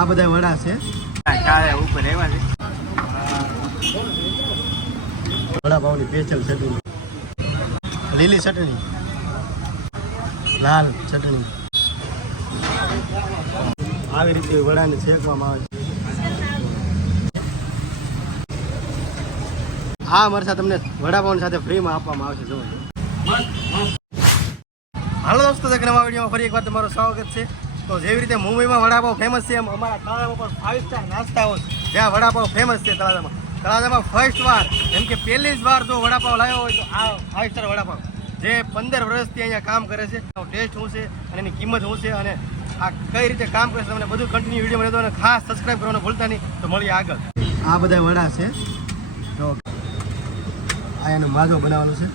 આ બધા વડા છે. ઉપર આવ્યા છે. વડાપાવની સ્પેશિયલ ચટણી. લીલી ચટણી. લાલ ચટણી. આવી રીતે વડાને શેકવામાં આવે છે. આ મરસા તમને વડાપાવની સાથે ફ્રીમાં આપવામાં આવશે જો હાલો દોસ્તો નવા વિડીયોમાં ફરી એકવાર તમારું સ્વાગત છે. તો જેવી રીતે મુંબઈમાં વડાપાવ ફેમસ છે એમ અમારા તળાજામાં પણ ફાઇવ સ્ટાર નાસ્તા હોય જ્યાં વડાપાવ ફેમસ છે તળાજામાં. તળાજામાં ફર્સ્ટ વાર એમ કે પહેલી જ વાર જો વડાપાવ લાવ્યો હોય તો આ ફાઇવ સ્ટાર વડાપાવ. જે પંદર વર્ષથી અહીંયા કામ કરે છે. ટેસ્ટ શું છે અને એની કિંમત શું છે અને આ કઈ રીતે કામ કરે છે તમને બધું કન્ટિન્યુ વીડિયો મળે તો અને ખાસ સબસ્ક્રાઈબ કરવાનું ભૂલતા નહીં. તો મળીએ આગળ. આ બધા વડા છે. જો આ એનો માજો બનાવવાનો છે.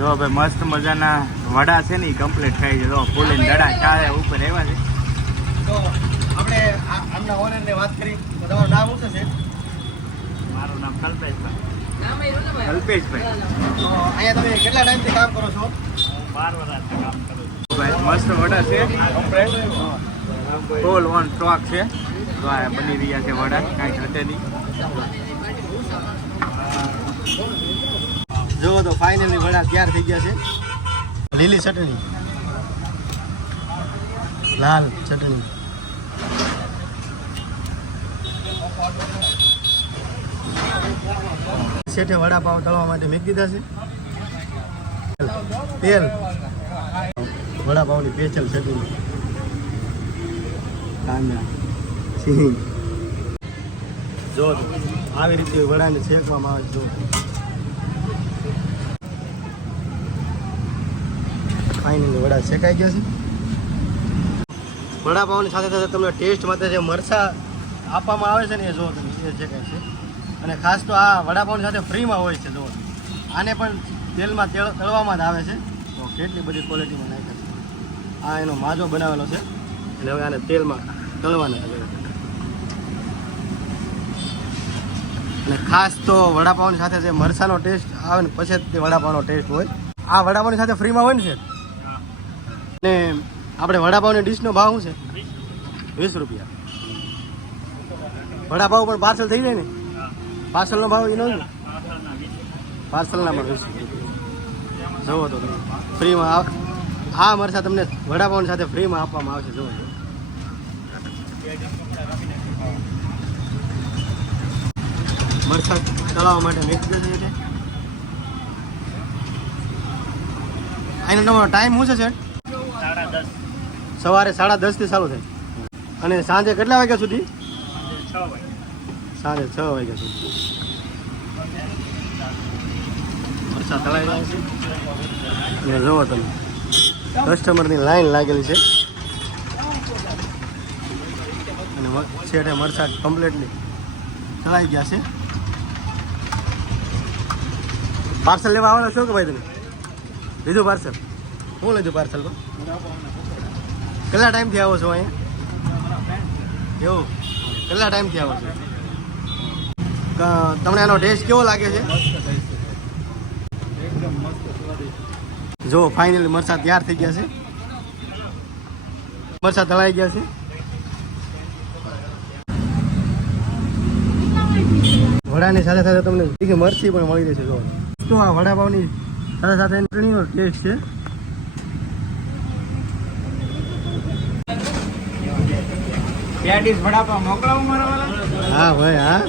જો ભાઈ મસ્ત મજાના વડા છે ને એ કમ્પ્લીટ થાય છે. જો ફૂલીને દડા ચારે ઉપર આવ્યા છે. આમના ઓનરને વાત કરી તો તમારું નામ શું છે મારું નામ કલ્પેશભાઈ. કલ્પેશભાઈ. તો અહીંયા તમે કેટલા ટાઈમથી કામ કરો છો? બાર વર્ષથી કામ કરું છું. ભાઈ મસ્ત વડા છે. ટોલ ઓન સ્ટોક છે. તો આ બની રહ્યા છે વડા કાંઈ ઘટે નહીં. જુઓ તો ફાઇનલી વડા તૈયાર થઈ ગયા છે. લીલી ચટણી. લાલ ચટણી. શેઠે વડાપાવ તળવા માટે મૂકી દીધા છે. તેલ. વડાપાવની પેચલ ચટણી કાંદા, સિંહ. જો આવી રીતે વડાને શેકવામાં આવે જો. ફાઇનલી વડા શેકાઈ ગયા છે. વડાપાવની સાથે સાથે તમને ટેસ્ટ માટે જે મરચા આપવામાં આવે છે ને એ જો તમે એ કંઈ છે. અને ખાસ તો આ વડાપાવની સાથે ફ્રીમાં હોય છે જો. આને પણ તેલમાં તેલ તળવામાં જ આવે છે. તો કેટલી બધી ક્વોલિટીમાં નાખે છે. આ એનો માજો બનાવેલો છે. એટલે હવે આને તેલમાં તળવાના અને ખાસ તો વડાપાવની સાથે જે મરચાનો ટેસ્ટ આવે ને પછી જ તે વડાપાવનો ટેસ્ટ હોય. આ વડાપાઉંની સાથે ફ્રીમાં હોય ને છે ને આપણે વડાપાવની ડીશનો ભાવ શું છે? વીસ રૂપિયા. વડાપાવ પણ પાર્સલ થઈ જાય ને? પાર્સલનો ભાવ એનો ને? પાર્સલના પણ વીસ જુઓ તો ફ્રીમાં આ મરસા તમને વડાપાવની સાથે ફ્રીમાં આપવામાં આવશે જુઓ મરસા ચલાવવા માટે મિક્સ આનો તમારો ટાઈમ શું છે સર સાડા દસ. સવારે સાડા દસથી ચાલુ થાય. અને સાંજે કેટલા વાગ્યા સુધી? સાંજે છ વાગ્યા સુધી. છે. જુઓ તમે. કસ્ટમરની લાઈન લાગેલી છે. અને છેડે વરસાદ કમ્પ્લેટલી તળાઈ ગયા છે. પાર્સલ લેવા આવેલા છો કે ભાઈ તમે? લીધું પાર્સલ શું લીધું પાર્સલ કેટલા ટાઈમથી આવો છો અહીંયા? એવું? કેટલા ટાઈમથી આવો છો? તમને આનો ટેસ્ટ કેવો લાગે છે? જો ફાઇનલી મરસાદ તૈયાર થઈ ગયા છે. મરસાદ તળાઈ ગયા છે. વડાની સાથે સાથે તમને મરસી પણ મળી રહેશે, જો. આ વડાપાવની સાથે સાથે ટેસ્ટ છે? ડીશ વડાપાવ મોકલાવું મારા વાળા હા ભાઈ હા.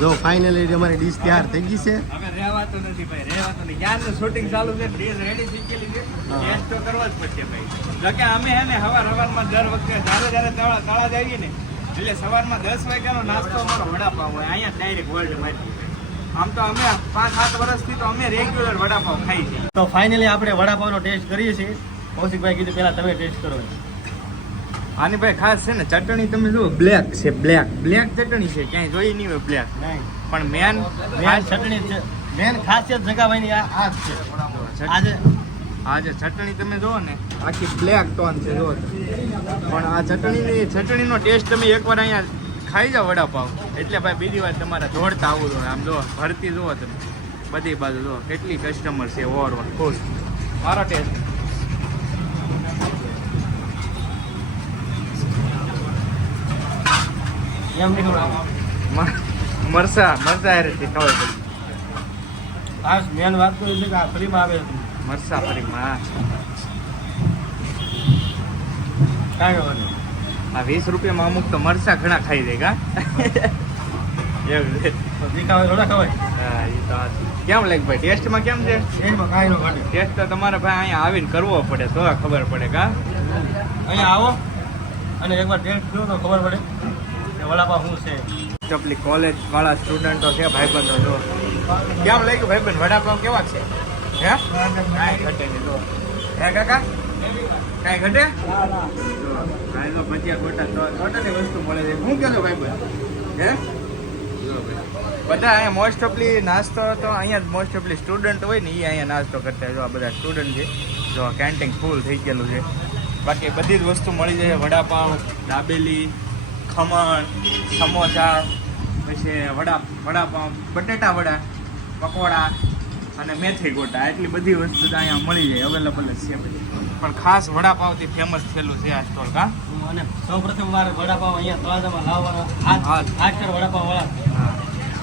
જો ફાઇનલી અમારી ડીશ તૈયાર થઈ ગઈ છે. હવે રહેવાતું નથી ભાઈ રહેવાતું નહીં ક્યારનું શૂટિંગ ચાલુ છે ડીશ રેડી થઈ ગયેલી છે. ટેસ્ટ તો કરવા જ પડશે ભાઈ. જો કે અમે હે ને હવાર હવારમાં દર વખતે જ્યારે જ્યારે તળા તળા જઈએ ને એટલે સવારમાં દસ વાગ્યાનો નાસ્તો અમારો વડાપાવ હોય. અહીંયા ડાયરેક્ટ ગોલ્ડમાંથી. આમ તો અમે પાંચ સાત વર્ષથી તો અમે રેગ્યુલર વડાપાવ ખાઈ છીએ. તો ફાઇનલી આપણે વડાપાવનો ટેસ્ટ કરીએ છીએ. કૌશિકભાઈ કીધું પહેલાં તમે ટેસ્ટ કરો આની ભાઈ ખાસ છે ને ચટણી તમે જુઓ બ્લેક છે બ્લેક બ્લેક ચટણી છે ક્યાંય જોઈ નહીં હોય બ્લેક નહીં. પણ મેન મેન ચટણી છે. મેન ખાસિયત જગાભાઈની આ છે. આજે આ જે ચટણી તમે જુઓ ને આખી બ્લેક ટોન છે જુઓ પણ આ ચટણીની ચટણીનો ટેસ્ટ તમે એકવાર અહીંયા ખાઈ જાઓ વડાપાવ. એટલે ભાઈ બીજી વાર તમારે જોડતા આવવું જોઈએ. આમ જુઓ ભરતી જુઓ તમે. બધી બાજુ જુઓ કેટલી કસ્ટમર છે ઓવરઓલ ખુશ મારો ટેસ્ટ એમ નહીં મરસા મરસા હારેથી ખબર પડી. આ મેન વાત તો એટલે છે કે આ ફરીમાં આવે. મરસા ફરી માં કાંઈ નહીં. આ વીસ રૂપિયામાં અમુક તો મરસા ઘણા ખાઈ દે કા? એવું દેખાવે થોડા ખવાય. હા એ તો કેમ લાગે ભાઈ ટેસ્ટમાં કેમ છે? એમાં કાંઈ ન ઘટે. ટેસ્ટ તો તમારે ભાઈ અહીંયા આવીને કરવો પડે તો ખબર પડે કા? અહીંયા આવો. અને એકવાર ટેસ્ટ જો તો ખબર પડે. કે શું છે? ચપલી કોલેજ વાળા સ્ટુડન્ટો છે, ભાઈબંધો, જો. કેમ લાગ્યું ભાઈબંધ? વડાપાવ કેવા છે? હે? કાંઈ ઘટે નહીં, જો. હે કાકા? કાંઈ ઘટે? ભજીયા, ગોટા ટોટલી વસ્તુ મળે છે. શું કહેતો ભાઈબંધ? હે? ભાઈ. બધા અહીંયા મોસ્ટ ઓફલી નાસ્તો તો અહીંયા મોસ્ટ ઓફલી સ્ટુડન્ટ હોય ને અહીંયા નાસ્તો કરતા બધા સ્ટુડન્ટ છે. જો કેન્ટીન ફૂલ થઈ ગયેલું છે. બાકી બધી જ વસ્તુ મળી જાય વડાપાઉં દાબેલી ખમણ સમોસા પછી વડા વડાપાવ બટેટા વડા પકોડા અને મેથી ગોટા. એટલી બધી વસ્તુ તો અહીંયા મળી જાય અવેલેબલ જ છે બધી. પણ ખાસ વડાપાવથી ફેમસ થયેલું છે આ સ્ટોલ કા અને સૌ પ્રથમ વાર વડાપાવ અહીંયા તળાજામાં લાવવાનો આજકાલ વડાપાવ વાળા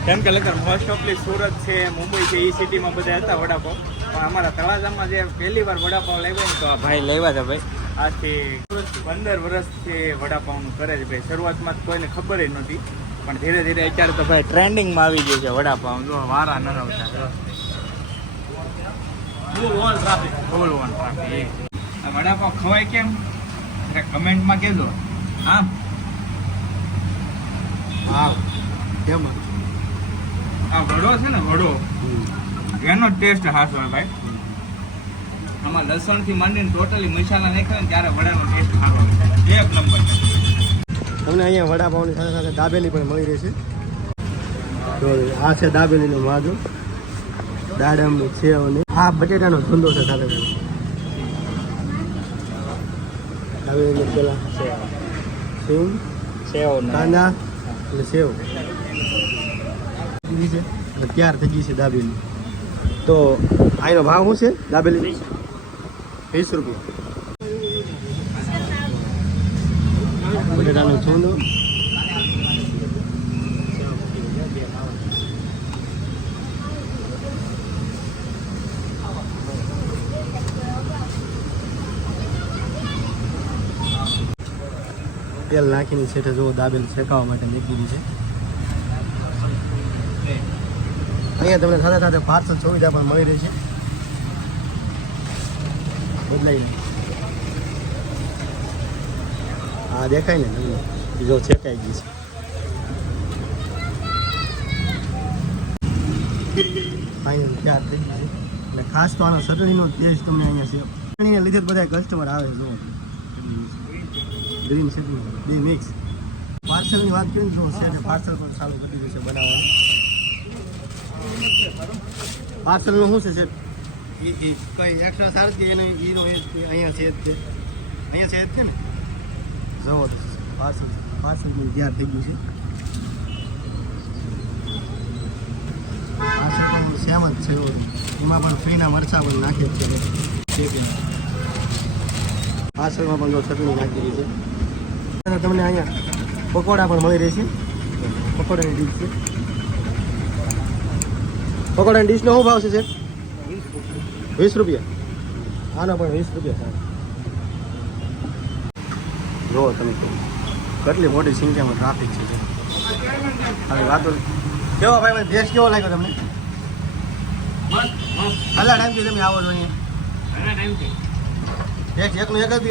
કેમ કે લગન મોસ્ટ ઓફલી સુરત છે મુંબઈ છે એ સિટીમાં બધા હતા વડાપાવ. પણ અમારા તળાજામાં જે પહેલી વાર વડાપાવ લાવ્યા ને તો આ ભાઈ લાવ્યા હતા ભાઈ. આજથી પંદર વર્ષથી વડાપાવનું કરે છે ભાઈ. શરૂઆતમાં કોઈને ખબર જ નહોતી પણ ધીરે ધીરે અત્યારે તો ભાઈ ટ્રેન્ડિંગમાં આવી ગયું છે વડાપાઉં. જો વારા ન આવતા ફૂલ ઓન ટ્રાફિક વડાપાવ ખવાય કેમ? કમેન્ટમાં કહેજો. હા? હા કેમ આ વડો છે ને વડો. એનો ટેસ્ટ હાસ ભાઈ. આમાં લસણથી માંડીને ટોટલી મસાલા નાખ્યો ને ત્યારે વડાનો ટેસ્ટ સારો આવે એક નંબર તમને અહીંયા વડાપાવની સાથે સાથે દાબેલી પણ મળી રહેશે. તો આ છે દાબેલીનું માજો. દાડમનું છે અને આ બટેટાનો ધંધો છે સાથે સાથે. દાબેલીનું પેલા સેવ સેવ કાંદા અને સેવ. છે. તૈયાર થઈ ગઈ છે દાબેલી. તો આનો ભાવ શું છે દાબેલી? વીસ રૂપિયા. બટેટાનો ચૂંદો તેલ નાખીને છેઠે જો દાબેલ શેકાવા માટે નીકળી છે. અહીંયા તમને સાથે સાથે પાર્સલ સુવિધા પણ મળી રહી છે. બદલાઈ હા દેખાય ને, તમને? જો શેકાઈ ગઈ છે. ફાઇનલ તૈયાર થઈ ગઈ એટલે ખાસ તો આનો ચટણીનો ટેસ્ટ તમને અહીંયા છે. ચટણીને લીધે જ બધા કસ્ટમર આવે જો ગ્રીન ચટણી બે મિક્સ પાર્સલની વાત કરીને જો છે પાર્સલ પણ ચાલુ કરી દીધું છે બનાવવાનું. પાર્સલનું શું છે એ એ એક્સ્ટ્રા ચાર્જ કે એનો જ અહીંયા છે જ છે અહીંયા છે જ છે ને? જવો પાર્સલ પાર્સલ તૈયાર થઈ ગયું છે. સેમ જ છે એમાં પણ ફ્રીના મરચાં પણ નાખે છે પાર્સલમાં પણ ચટણી નાખેલી છે. તમને અહીંયા પકોડા પણ મળી રહેશે. પકોડાની ડીશ છે. પકોડાની ડીશનો શું ભાવ છે વીસ રૂપિયા? આના પણ વીસ રૂપિયા થાય. જુઓ તમે કેટલી મોટી સંખ્યામાં ટ્રાફિક છે. હવે વાતો કેવો ભાઈ મને દેશ કેવો લાગ્યો તમને? કેટલા ટાઈમથી તમે આવો છો અહીંયા? એક એકનું એક જ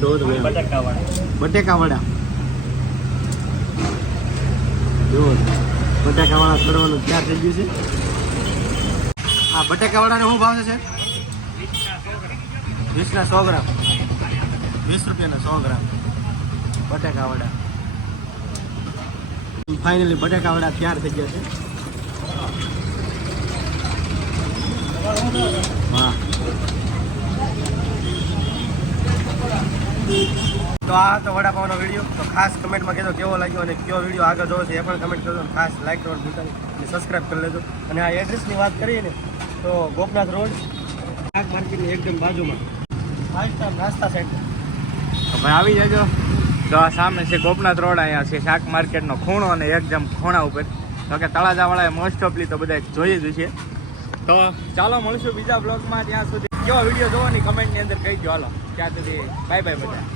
બટેકા તમે બટેકા વડા જો બટાકા છોડવાનું તૈયાર થઈ ગયું છે. આ બટાકાવાળાને શું ભાવ છે? વીસના સો ગ્રામ. વીસ રૂપિયાના સો ગ્રામ. બટાકાવાળા. ફાઇનલી બટાકા વડા તૈયાર થઈ ગયા છે. તો આ હતો વડાપાવનો વીડિયો. તો ખાસ કમેન્ટમાં કહેજો કેવો લાગ્યો અને કયો વીડિયો આગળ જોવો છે એ પણ કમેન્ટ કરજો ખાસ લાઈક કરવાનું ભૂલતા અને સબસ્ક્રાઈબ કરી લેજો. અને આ એડ્રેસની વાત કરીએ ને, તો ગોપનાથ રોડ, શાક માર્કેટની એકદમ બાજુમાં. ફાઇવ સ્ટાર નાસ્તા સેન્ટર ભાઈ આવી જજો. તો આ સામે છે ગોપનાથ રોડ, અહીંયા છે શાક માર્કેટનો ખૂણો અને એકદમ ખૂણા ઉપર. તો કે તળાજાવાળાએ મોસ્ટ ઓફલી તો બધા જોઈ જ છે તો ચાલો મળશું બીજા બ્લોગમાં ત્યાં સુધી કેવો વીડિયો જોવાની કમેન્ટની અંદર કહી દો હાલો, ત્યાં સુધી બાય બાય બધા.